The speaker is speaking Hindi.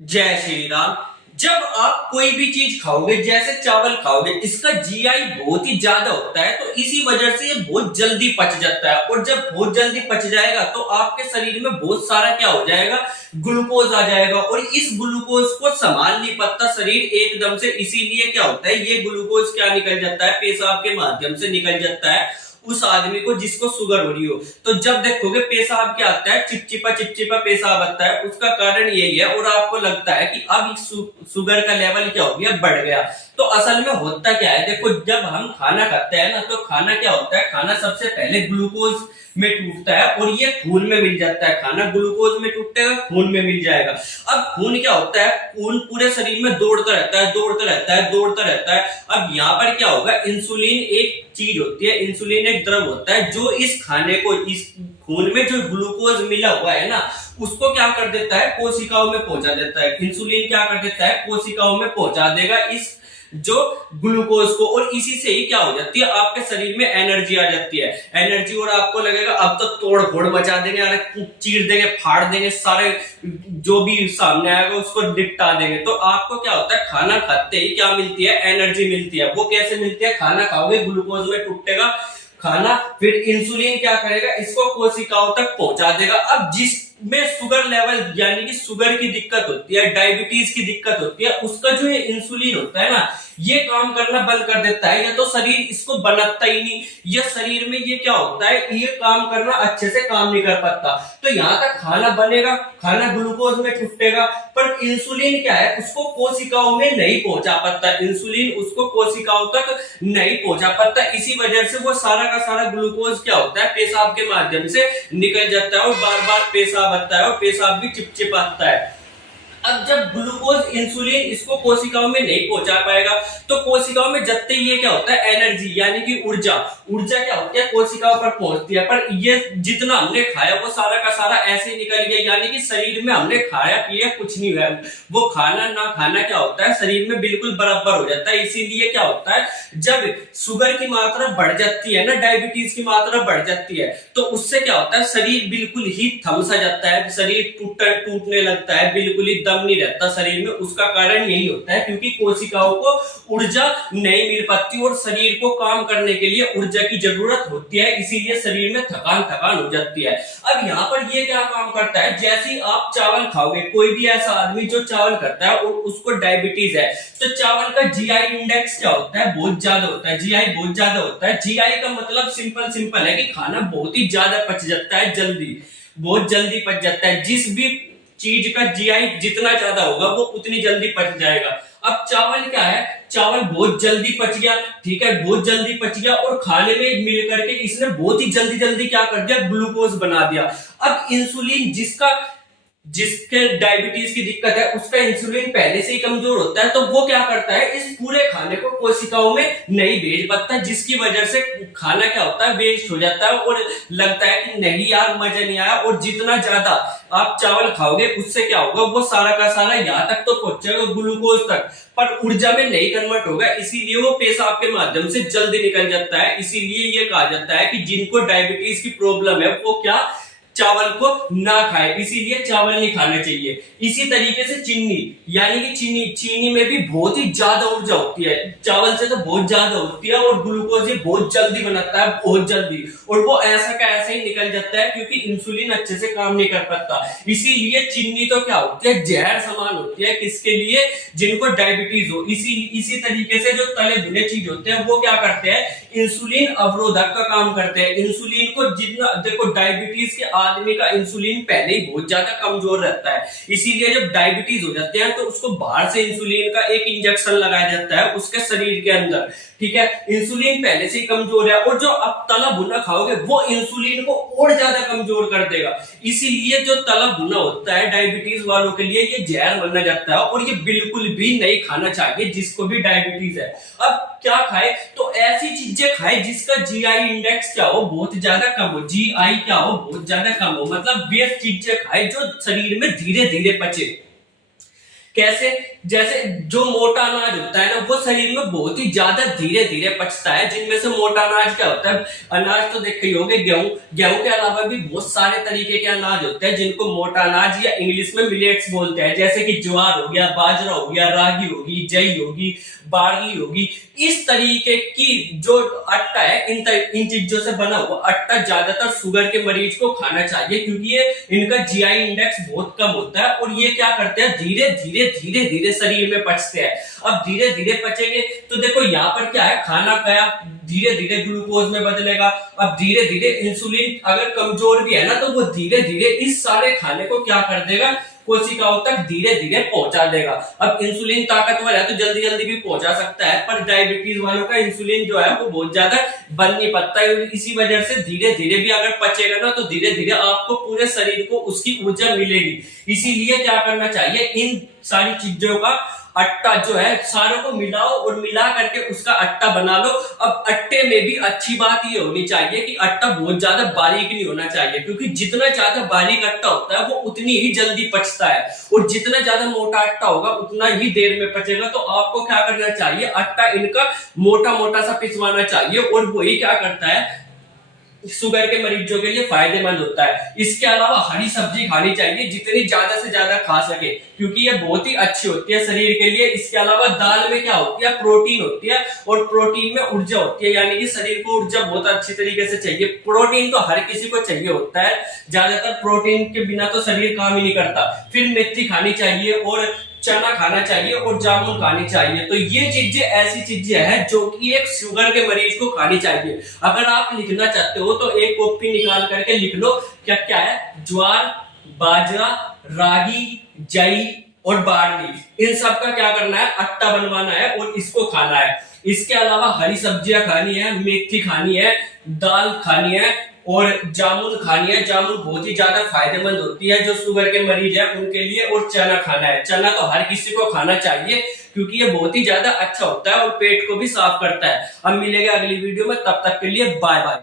जय श्री राम। जब आप कोई भी चीज खाओगे, जैसे चावल खाओगे, इसका जीआई बहुत ही ज्यादा होता है, तो इसी वजह से ये बहुत जल्दी पच जाता है। और जब बहुत जल्दी पच जाएगा तो आपके शरीर में बहुत सारा क्या हो जाएगा, ग्लूकोज आ जाएगा। और इस ग्लूकोज को संभाल नहीं पाता शरीर एकदम से। इसीलिए क्या होता है, ये ग्लूकोज क्या निकल जाता है, पेशाब के माध्यम से निकल जाता है उस आदमी को जिसको शुगर हो रही हो। तो जब देखोगे पेशाब क्या आता है, चिपचिपा चिपचिपा पेशाब आता है, उसका कारण यही है। और आपको लगता है कि अब शुगर का लेवल क्या हो गया, बढ़ गया। तो असल में होता क्या है, देखो जब हम खाना खाते हैं ना, तो खाना क्या होता है, खाना सबसे पहले ग्लूकोज में टूटता है और ये खून में मिल जाता है। खाना ग्लूकोज में टूटेगा, खून में मिल जाएगा। अब खून क्या होता है, खून पूरे शरीर में दौड़ता रहता है, दौड़ता रहता है, दौड़ता रहता है। अब यहाँ पर क्या होगा, इंसुलिन एक चीज होती है, इंसुलिन एक द्रव होता है जो इस खाने को, इस खून में जो ग्लूकोज मिला हुआ है ना, उसको क्या कर देता है, कोशिकाओं में पहुंचा देता है। इंसुलिन क्या कर देता है, कोशिकाओं में पहुंचा देगा इस जो ग्लूकोज को। और इसी से ही क्या हो जाती है, आपके शरीर में एनर्जी आ जाती है, एनर्जी। और आपको लगेगा अब तो तोड़ फोड़ मचा देंगे, अरे चीर देंगे, फाड़ देंगे, सारे जो भी सामने आएगा उसको निपटा देंगे। तो आपको क्या होता है, खाना खाते ही क्या मिलती है, एनर्जी मिलती है। वो कैसे मिलती है, खाना खाओगे ग्लूकोज में टूटेगा खाना, फिर इंसुलिन क्या करेगा, इसको कोशिकाओं तक पहुंचा देगा। अब जिसमें शुगर लेवल यानी कि शुगर की दिक्कत होती है, डायबिटीज की दिक्कत होती है, उसका जो ये इंसुलिन होता है ना, ये काम करना बंद कर देता है। या तो शरीर इसको बनाता ही नहीं, या शरीर में ये क्या होता है, ये काम करना अच्छे से काम नहीं कर पाता। तो यहाँ तक खाना बनेगा, खाना ग्लूकोज में छुटेगा, पर इंसुलिन क्या है, उसको कोशिकाओं में नहीं पहुंचा पाता। इंसुलिन उसको कोशिकाओं तक नहीं पहुंचा पाता। इसी वजह से वो सारा का सारा ग्लूकोज क्या होता है, पेशाब के माध्यम से निकल जाता है और बार बार पेशाब आता है और पेशाब भी चिपचिप आता है। अब जब ग्लूकोज, इंसुलिन इसको कोशिकाओं में नहीं पहुंचा पाएगा, तो कोशिकाओं में जबते ये क्या होता है, एनर्जी यानी कि ऊर्जा, ऊर्जा क्या होती है, कोशिकाओं पर पहुंचती है। पर ये जितना हमने खाया वो सारा का सारा ऐसे निकल गया, यानी कि शरीर में हमने खाया पिया कुछ नहीं हुआ। वो खाना ना खाना क्या होता है, शरीर में बिल्कुल बराबर हो जाता है। इसीलिए क्या होता है, जब शुगर की मात्रा बढ़ जाती है ना, डायबिटीज की मात्रा बढ़ जाती है, तो उससे क्या होता है, शरीर बिल्कुल ही थम सा जाता है, शरीर टूटने लगता है, बिल्कुल ही दम नहीं रहता शरीर में। उसका कारण यही होता है क्योंकि कोशिकाओं को ऊर्जा नहीं मिल पाती और शरीर को काम करने के लिए ऊर्जा की जरूरत होती है, इसीलिए शरीर में थकान थकान हो जाती है। अब यहाँ पर ये क्या काम करता है, जैसे ही आप चावल खाओगे, कोई भी ऐसा आदमी जो चावल करता है और उसको डायबिटीज है, तो चावल का जीआई इंडेक्स क्या होता है, बहुत ज्यादा होता है, जीआई बहुत ज्यादा होता है। जीआई का मतलब सिंपल है कि खाना बहुत ही ज्यादा पच जाता है, जल्दी, बहुत जल्दी पच जाता है। जिस भी चीज का जीआई जितना ज्यादा होगा वो उतनी जल्दी पच जाएगा। अब चावल क्या है, चावल बहुत जल्दी पच गया, ठीक है, बहुत जल्दी पच गया और खाने में मिल करके इसने बहुत ही जल्दी जल्दी क्या कर दिया, ग्लूकोज बना दिया। अब इंसुलिन जिसके डायबिटीज की दिक्कत है, उसका इंसुलिन पहले से ही कमजोर होता है, तो वो क्या करता है, इस पूरे खाने को कोशिकाओं में नहीं भेज पाता, जिसकी वजह से खाना क्या होता है, वेस्ट हो जाता है और लगता है कि नहीं यार मजा नहीं आया। और जितना ज्यादा आप चावल खाओगे उससे क्या होगा, वो सारा का सारा यहाँ तक तो पहुंचेगा ग्लूकोज तक, पर ऊर्जा में नहीं कन्वर्ट होगा, इसीलिए वो पेशाब के माध्यम से जल्दी निकल जाता है। इसीलिए ये कहा जाता है कि जिनको डायबिटीज की प्रॉब्लम है वो क्या, चावल को ना खाए, इसीलिए चावल नहीं खाना चाहिए। इसी तरीके से चीनी, यानी कि चीनी में भी बहुत ही ज्यादा ऊर्जा होती है, चावल से तो बहुत ज्यादा होती है, और ग्लूकोज ये बहुत जल्दी बनाता है, बहुत जल्दी, और वो ऐसा का ऐसे ही निकल जाता है क्योंकि इंसुलिन अच्छे से काम नहीं कर पाता। इसीलिए चीनी तो क्या होती है, जहर समान होती है, किसके लिए, जिनको डायबिटीज हो। इसी तरीके से जो तले भुने चीज होते हैं वो क्या करते हैं, इंसुलिन अवरोधक का काम करते हैं। इंसुलिन को जितना देखो, डायबिटीज के आदमी का इंसुलिन पहले ही बहुत ज्यादा कमजोर रहता है, इसीलिए जब डायबिटीज हो जाते हैं तो उसको बाहर से इंसुलिन का एक इंजेक्शन लगाया जाता है उसके शरीर के अंदर, ठीक है। इंसुलिन पहले से ही कमजोर है और जो आप तला भुना खाओगे वो इंसुलिन को और ज्यादा कमजोर कर देगा। इसीलिए जो तला भुना होता है डायबिटीज वालों के लिए ये जहर माना जाता है और ये बिल्कुल भी नहीं खाना चाहिए जिसको भी डायबिटीज है। अब क्या खाए, तो ऐसी चीजें खाए जिसका जीआई इंडेक्स क्या हो, बहुत ज्यादा कम हो, जीआई क्या हो, बहुत ज्यादा कम हो, मतलब बेस्ट चीजें खाए जो शरीर में धीरे धीरे पचे। कैसे? जैसे जो मोटा अनाज होता है ना वो शरीर में बहुत ही ज्यादा धीरे धीरे पचता है। जिनमें से मोटा अनाज क्या होता है? अनाज तो देखे ही होंगे, गेहूं। गेहूं के अलावा भी बहुत सारे तरीके के अनाज होते हैं जिनको मोटा अनाज या इंग्लिश में मिलेट्स बोलते हैं। जैसे कि ज्वार हो गया, बाजरा हो गया, रागी होगी, जई होगी, बार्ली होगी। इस तरीके की जो आटा है, इन चीजों से बना हुआ आटा ज्यादातर शुगर के मरीज को खाना चाहिए, क्योंकि ये इनका जीआई इंडेक्स बहुत कम होता है और ये क्या करते हैं, धीरे धीरे धीरे धीरे शरीर में पचते हैं। अब धीरे धीरे पचेंगे तो देखो यहाँ पर क्या है, खाना खाया, धीरे धीरे ग्लूकोज में बदलेगा। अब धीरे धीरे इंसुलिन अगर कमजोर भी है ना, तो वो धीरे धीरे इस सारे खाने को क्या कर देगा, कोशिकाओं तक धीरे धीरे पहुंचा देगा। अब इंसुलिन ताकतवर है तो जल्दी जल्दी भी पहुंचा सकता है, पर डायबिटीज वालों का इंसुलिन जो है वो बहुत ज्यादा बन नहीं पाता है। इसी वजह से धीरे धीरे भी अगर पचेगा ना, तो धीरे धीरे आपको पूरे शरीर को उसकी ऊर्जा मिलेगी। इसीलिए क्या करना चाहिए, इन सारी चीजों का आटा जो है सारों को मिलाओ और मिला करके उसका आटा बना लो। अब आटे में भी अच्छी बात ये होनी चाहिए कि आटा बहुत ज्यादा बारीक नहीं होना चाहिए, क्योंकि जितना ज्यादा बारीक आटा होता है वो उतनी ही जल्दी पचता है, और जितना ज्यादा मोटा आटा होगा उतना ही देर में पचेगा। तो आपको क्या करना चाहिए, आटा इनका मोटा मोटा सा पिसवाना चाहिए, और वही क्या करता है, शुगर के मरीजों के लिए फायदेमंद होता है। इसके अलावा हरी सब्जी खानी चाहिए, जितनी ज्यादा से ज्यादा खा सके, क्योंकि ये बहुत ही अच्छी होती है शरीर के लिए। इसके अलावा दाल में क्या होती है, प्रोटीन होती है, और प्रोटीन में ऊर्जा होती है, यानी कि शरीर को ऊर्जा बहुत अच्छी तरीके से चाहिए। प्रोटीन तो हर किसी को चाहिए होता है, ज्यादातर प्रोटीन के बिना तो शरीर काम ही नहीं करता। फिर मेथी खानी चाहिए, और चना खाना चाहिए, और जामुन खानी चाहिए। तो ये चीजें ऐसी चीजें हैं जो कि एक शुगर के मरीज को खानी चाहिए। अगर आप लिखना चाहते हो तो एक कॉपी निकाल करके लिख लो, क्या क्या है, ज्वार, बाजरा, रागी, जई और बार्ली, इन सब का क्या करना है, आटा बनवाना है और इसको खाना है। इसके अलावा हरी सब्जियां खानी है, मेथी खानी है, दाल खानी है, और जामुन खानी है। जामुन बहुत ही ज्यादा फायदेमंद होती है जो शुगर के मरीज है उनके लिए। और चना खाना है, चना तो हर किसी को खाना चाहिए, क्योंकि ये बहुत ही ज्यादा अच्छा होता है और पेट को भी साफ करता है। अब मिलेंगे अगली वीडियो में, तब तक के लिए बाय बाय।